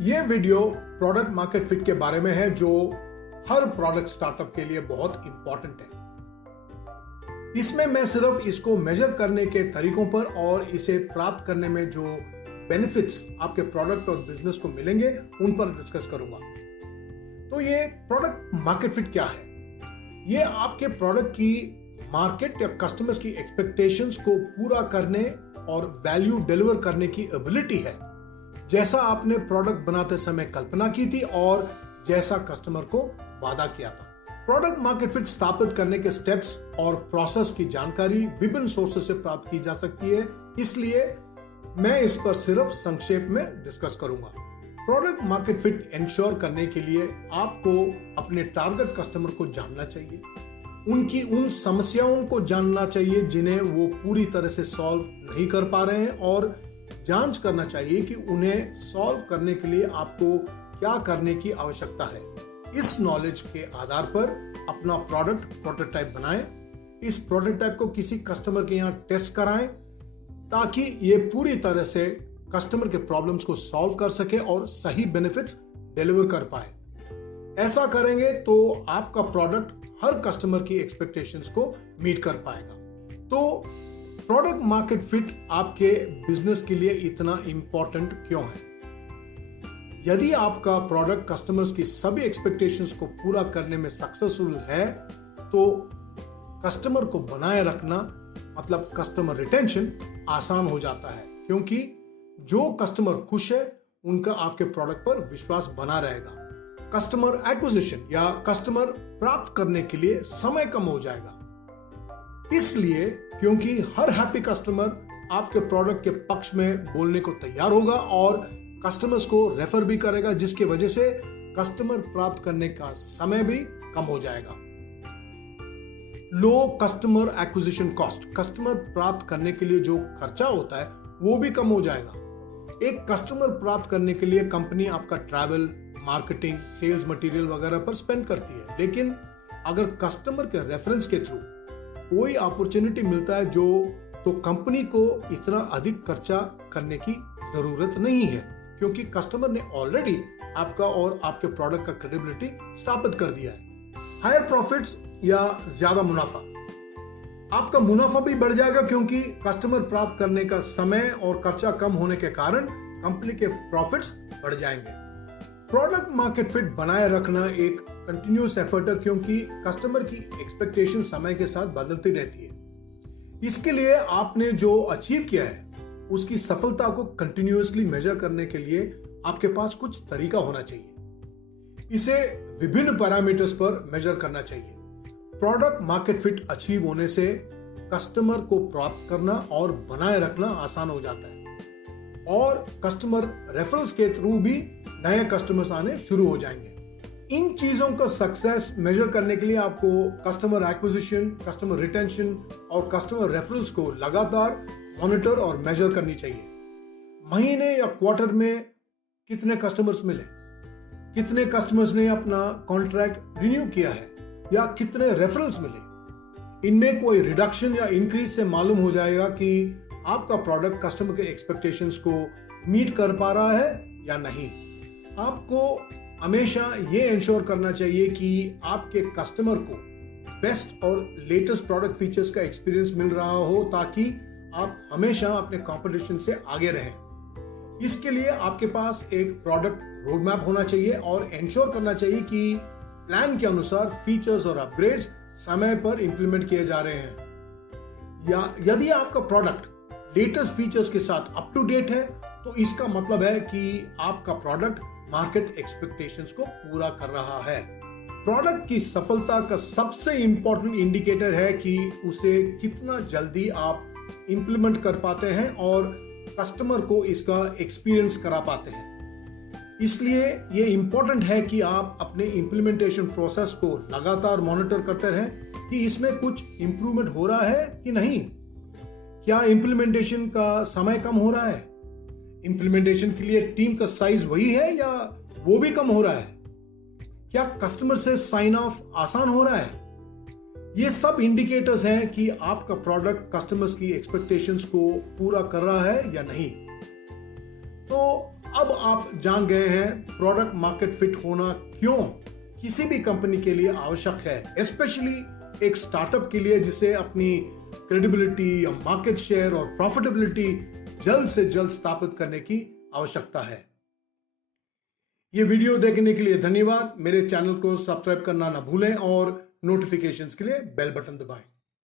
ये video product market fit के बारे में है, जो हर प्रोडक्ट स्टार्टअप के लिए बहुत इंपॉर्टेंट है। इसमें मैं सिर्फ इसको मेजर करने के तरीकों पर और इसे प्राप्त करने में जो बेनिफिट्स आपके प्रोडक्ट और बिजनेस को मिलेंगे उन पर डिस्कस करूंगा। तो ये प्रोडक्ट मार्केट फिट क्या है? ये आपके प्रोडक्ट की मार्केट या कस्टमर्स की एक्सपेक्टेशंस को पूरा करने और वैल्यू डिलीवर करने की एबिलिटी है, जैसा आपने प्रोडक्ट बनाते समय कल्पना की थी और जैसा कस्टमर को वादा किया था। प्रोडक्ट मार्केट फिट स्थापित करने के स्टेप्स और प्रोसेस की जानकारी विभिन्न सोर्सेस से प्राप्त की जा सकती है, इसलिए मैं इस पर सिर्फ संक्षेप में डिस्कस करूंगा। प्रोडक्ट मार्केट फिट इंश्योर करने के लिए आपको अपने टारगेट कस्टमर को जानना चाहिए, उनकी उन समस्याओं को जानना चाहिए जिन्हें वो पूरी तरह से सॉल्व नहीं कर पा रहे हैं, और जांच करना चाहिए कि उन्हें सॉल्व करने के लिए आपको क्या करने की आवश्यकता है। इस नॉलेज के आधार पर अपना प्रोडक्ट प्रोटोटाइप बनाएं। इस प्रोटोटाइप को किसी कस्टमर के यहाँ टेस्ट कराएं ताकि ये पूरी तरह से कस्टमर के प्रॉब्लम्स को सॉल्व कर सके और सही बेनिफिट्स डिलीवर कर पाए। ऐसा करेंगे तो आपका प्रोडक्ट हर कस्टमर की एक्सपेक्टेशंस को मीट कर पाएगा। तो प्रोडक्ट मार्केट फिट आपके बिजनेस के लिए इतना इंपॉर्टेंट क्यों है? यदि आपका प्रोडक्ट कस्टमर्स की सभी एक्सपेक्टेशंस को पूरा करने में सक्सेसफुल है, तो कस्टमर को बनाए रखना मतलब कस्टमर रिटेंशन आसान हो जाता है, क्योंकि जो कस्टमर खुश है उनका आपके प्रोडक्ट पर विश्वास बना रहेगा। कस्टमर एक्विजिशन या कस्टमर प्राप्त करने के लिए समय कम हो जाएगा, इसलिए क्योंकि हर हैप्पी कस्टमर आपके प्रोडक्ट के पक्ष में बोलने को तैयार होगा और कस्टमर्स को रेफर भी करेगा, जिसकी वजह से कस्टमर प्राप्त करने का समय भी कम हो जाएगा। लो कस्टमर एक्विजिशन कॉस्ट, कस्टमर प्राप्त करने के लिए जो खर्चा होता है वो भी कम हो जाएगा। एक कस्टमर प्राप्त करने के लिए कंपनी आपका ट्रैवल, मार्केटिंग, सेल्स मटेरियल वगैरह पर स्पेंड करती है, लेकिन अगर कस्टमर के रेफरेंस के थ्रू कोई अपॉर्चुनिटी मिलता है तो कंपनी को इतना अधिक खर्चा करने की जरूरत नहीं है, क्योंकि कस्टमर ने ऑलरेडी आपका और आपके प्रोडक्ट का क्रेडिबिलिटी स्थापित कर दिया है। हायर प्रॉफिट्स या ज्यादा मुनाफा, आपका मुनाफा भी बढ़ जाएगा क्योंकि कस्टमर प्राप्त करने का समय और खर्चा कम होने के कारण कंपनी के प्रॉफिट्स बढ़ जाएंगे। प्रोडक्ट मार्केट फिट बनाए रखना एक कंटिन्यूअस एफर्ट है, क्योंकि कस्टमर की एक्सपेक्टेशन समय के साथ बदलती रहती है। इसके लिए आपने जो अचीव किया है उसकी सफलता को कंटिन्यूअसली मेजर करने के लिए आपके पास कुछ तरीका होना चाहिए। इसे विभिन्न पैरामीटर्स पर मेजर करना चाहिए। प्रोडक्ट मार्केट फिट अचीव होने से कस्टमर को प्राप्त करना और बनाए रखना आसान हो जाता है, और कस्टमर रेफरल्स के थ्रू भी नए कस्टमर्स आने शुरू हो जाएंगे। इन चीजों का सक्सेस मेजर करने के लिए आपको कस्टमर एक्विजिशन, कस्टमर रिटेंशन और कस्टमर रेफरल्स को लगातार मॉनिटर और मेजर करनी चाहिए। महीने या क्वार्टर में कितने कस्टमर्स मिले, कितने कस्टमर्स ने अपना कॉन्ट्रैक्ट रिन्यू किया है, या कितने रेफरल्स मिले। इनमें कोई रिडक्शन या इंक्रीज से मालूम हो जाएगा कि आपका प्रोडक्ट कस्टमर के एक्सपेक्टेशंस को मीट कर पा रहा है या नहीं। आपको हमेशा ये इंश्योर करना चाहिए कि आपके कस्टमर को बेस्ट और लेटेस्ट प्रोडक्ट फीचर्स का एक्सपीरियंस मिल रहा हो, ताकि आप हमेशा अपने कंपटीशन से आगे रहें। इसके लिए आपके पास एक प्रोडक्ट रोड मैप होना चाहिए और इंश्योर करना चाहिए कि प्लान के अनुसार फीचर्स और अपग्रेड्स समय पर इंप्लीमेंट किए जा रहे हैं। या यदि आपका प्रोडक्ट लेटेस्ट फीचर्स के साथ अप टू डेट है, तो इसका मतलब है कि आपका प्रोडक्ट मार्केट एक्सपेक्टेशंस को पूरा कर रहा है। प्रोडक्ट की सफलता का सबसे इंपॉर्टेंट इंडिकेटर है कि उसे कितना जल्दी आप इंप्लीमेंट कर पाते हैं और कस्टमर को इसका एक्सपीरियंस करा पाते हैं। इसलिए ये इंपॉर्टेंट है कि आप अपने इंप्लीमेंटेशन प्रोसेस को लगातार मॉनिटर करते रहें कि इसमें कुछ इंप्रूवमेंट हो रहा है कि नहीं। क्या इंप्लीमेंटेशन का समय कम हो रहा है? इंप्लीमेंटेशन के लिए टीम का साइज वही है या वो भी कम हो रहा है? क्या कस्टमर से साइन ऑफ आसान हो रहा है? ये सब इंडिकेटर्स हैं कि आपका प्रोडक्ट कस्टमर्स की एक्सपेक्टेशंस को पूरा कर रहा है या नहीं। तो अब आप जान गए हैं प्रोडक्ट मार्केट फिट होना क्यों किसी भी कंपनी के लिए आवश्यक है, स्पेशली एक स्टार्टअप के लिए जिसे अपनी क्रेडिबिलिटी या मार्केट शेयर और प्रॉफिटेबिलिटी जल्द से जल्द स्थापित करने की आवश्यकता है। ये वीडियो देखने के लिए धन्यवाद। मेरे चैनल को सब्सक्राइब करना ना भूलें और नोटिफिकेशंस के लिए बेल बटन दबाएं।